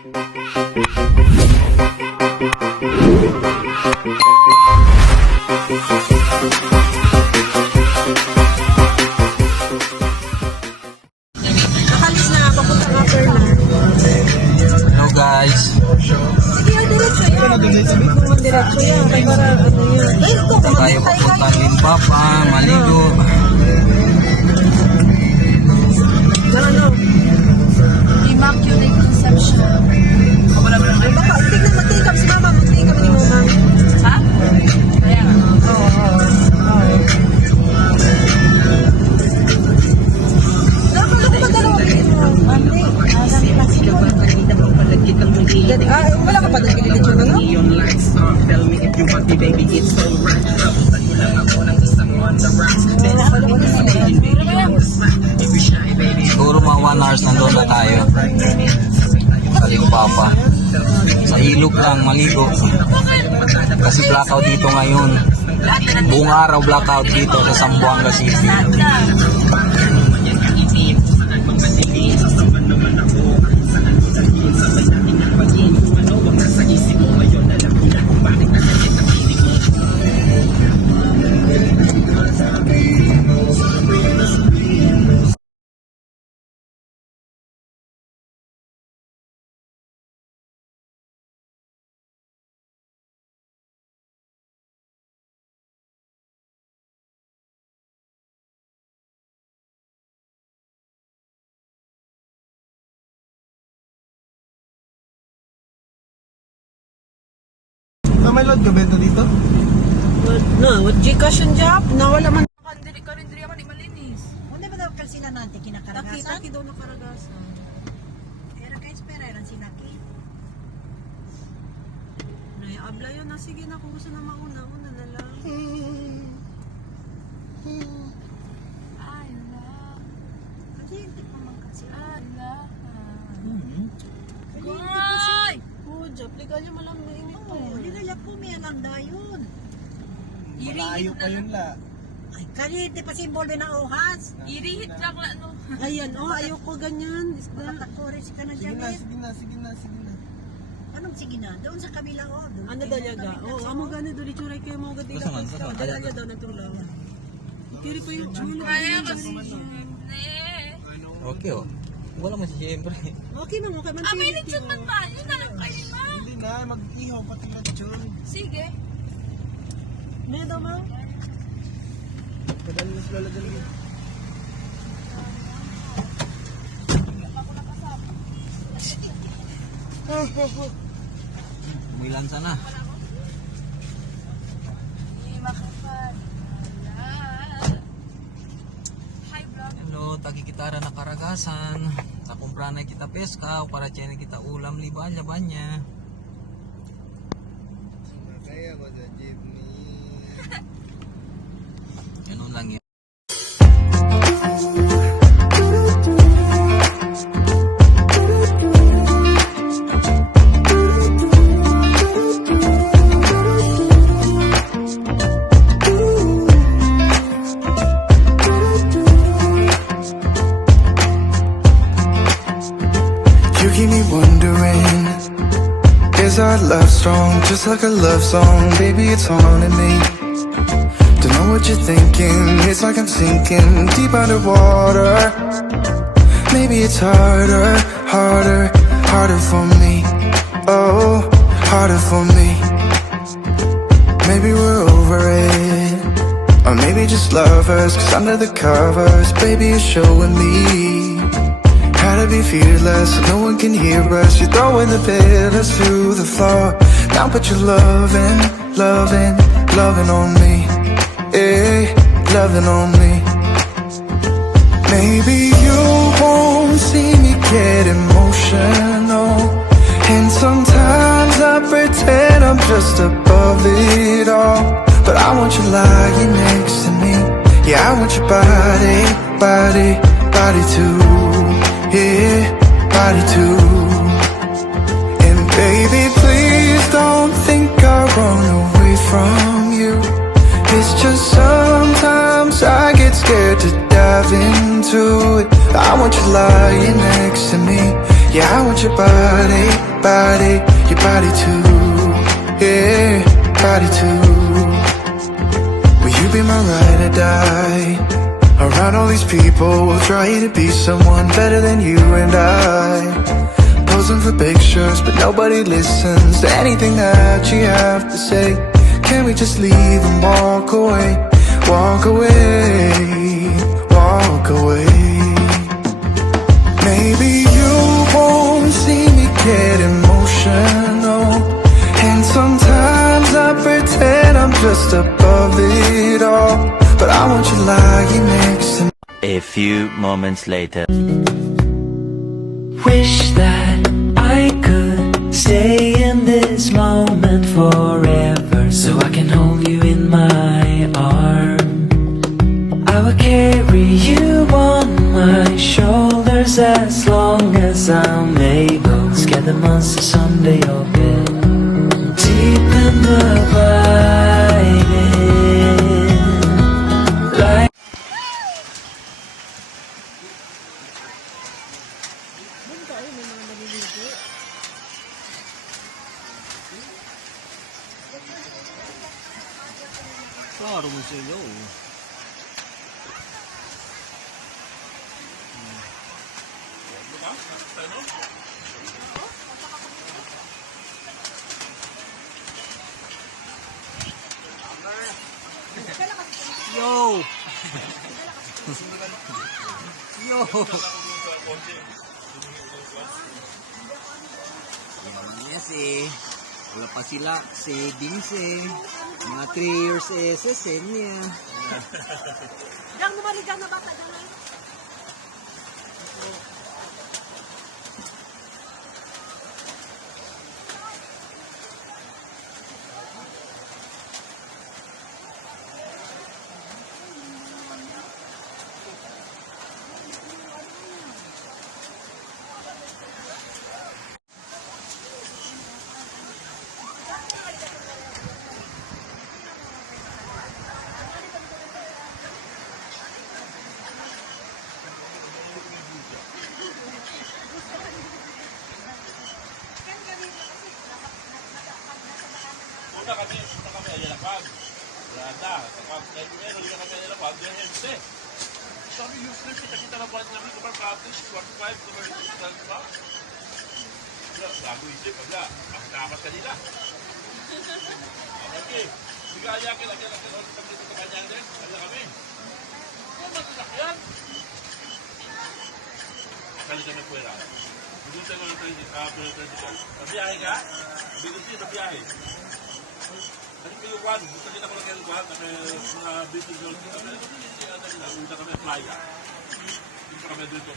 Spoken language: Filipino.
Nakalis na, papuntang upper na. Hello guys. Sige, diretso yan. Sabi ko man diretso yan. Kaya para ano yan. Ay, ito, Tayo papunta Limpapa, maligo. Na ano? Immaculate Conception. Ay, baka, tignan magtikap si mama. Magtikap ni mo, ma'am. Ha? Ayan. Oo. Nakakala ko ba dalawang minute mo? Wala ka pa doon kinilit yun, ano? Siguro mga 1 hours nandun na tayo. Sa Limpapa. Sa ilog lang, maligo. Kasi blackout dito ngayon. Buong araw blackout dito sa Zamboanga City. May load ka benta dito? No, what Gcash yung job? Nawala man. Karindri man, malinis. Hindi ba daw kalsina natin kinakaragasan? Nakita daw na karagasan. Era kayo espera, eran sinaki. Abla yun na. Sige na, kung gusto na mauna, una na lang. I love. Kasi hindi pa man kasi. I love. Ay! Oh, job. Legal yung malang mainit pa. Oo, nilaya po may alam na yun. Malayo pa yun la. Ay, kaya hindi pa simbol din ang uhas. Irihit lang la, no? Ayan, oh, ayoko ganyan. Isda. Matakores ka na Sige dyan na, eh. sige na, sige na, sige na. Anong sige na? Doon sa kabila o. Doon. Ano daw niya ga? Oh, amo gani do dito ray kayo mo gadi Gusto man, dapat. gusto. Dala niya daw nagtulaw. Kiri pa yung chulo. Kaya kasi. Okay oh. Wala man siyempre. Okay man, okay man. Aminit sa man ba? Yun na lang kayo ma. Hindi na, mag-ihaw pati na dyan. Sige. May daw ma? Kadali na sila lagyan dito. Umilan sana. Makapal. Hi vlog. Hello, tagikitara na karagasan. Nakumpra na kita peska para tiyan kita ulam ni banya-banya. Kaya ko sa jeepney. Ganun lang yun. You keep me wondering, is our love strong? Just like a love song, baby, it's haunting me. Don't know what you're thinking, it's like I'm sinking deep underwater. Maybe it's harder, harder, harder for me. Oh, harder for me. Maybe we're over it, or maybe just lovers. Cause under the covers, baby, you're showing me how to be fearless, so no one can hear us. You're throwing the pillars to the floor. Now put your loving, loving, loving on me. Yeah, loving on me. Maybe you won't see me get emotional, and sometimes I pretend I'm just above it all. But I want you lying next to me. Yeah, I want your body, body, body too. Yeah, body too. And baby, please don't think I run away from you. It's just sometimes I get scared to dive into it. I want you lying next to me. Yeah, I want want your body, your body too. Yeah, body too. Will you be my ride or die? Around all these people, we'll try to be someone better than you and I. Posing for pictures, but nobody listens to anything that you have to say. Can we just leave and walk away? Walk away, walk away. Maybe you won't see me get emotional, and sometimes I pretend I'm just above it all, but I want you lying next to me. A few moments later. Wish that I could stay in this moment forever, so I can hold you in my arms. I will carry you on my shoulders as long as I'm able. Scare the monsters under your bed. Deep in the vibing, like Klaro mo sila, Yo! Yo! Yes eh. Wala pa sila. Savings eh. Mga 3 years SSN niya. Yang lumaligaw na bata dyan ay. Kami dito,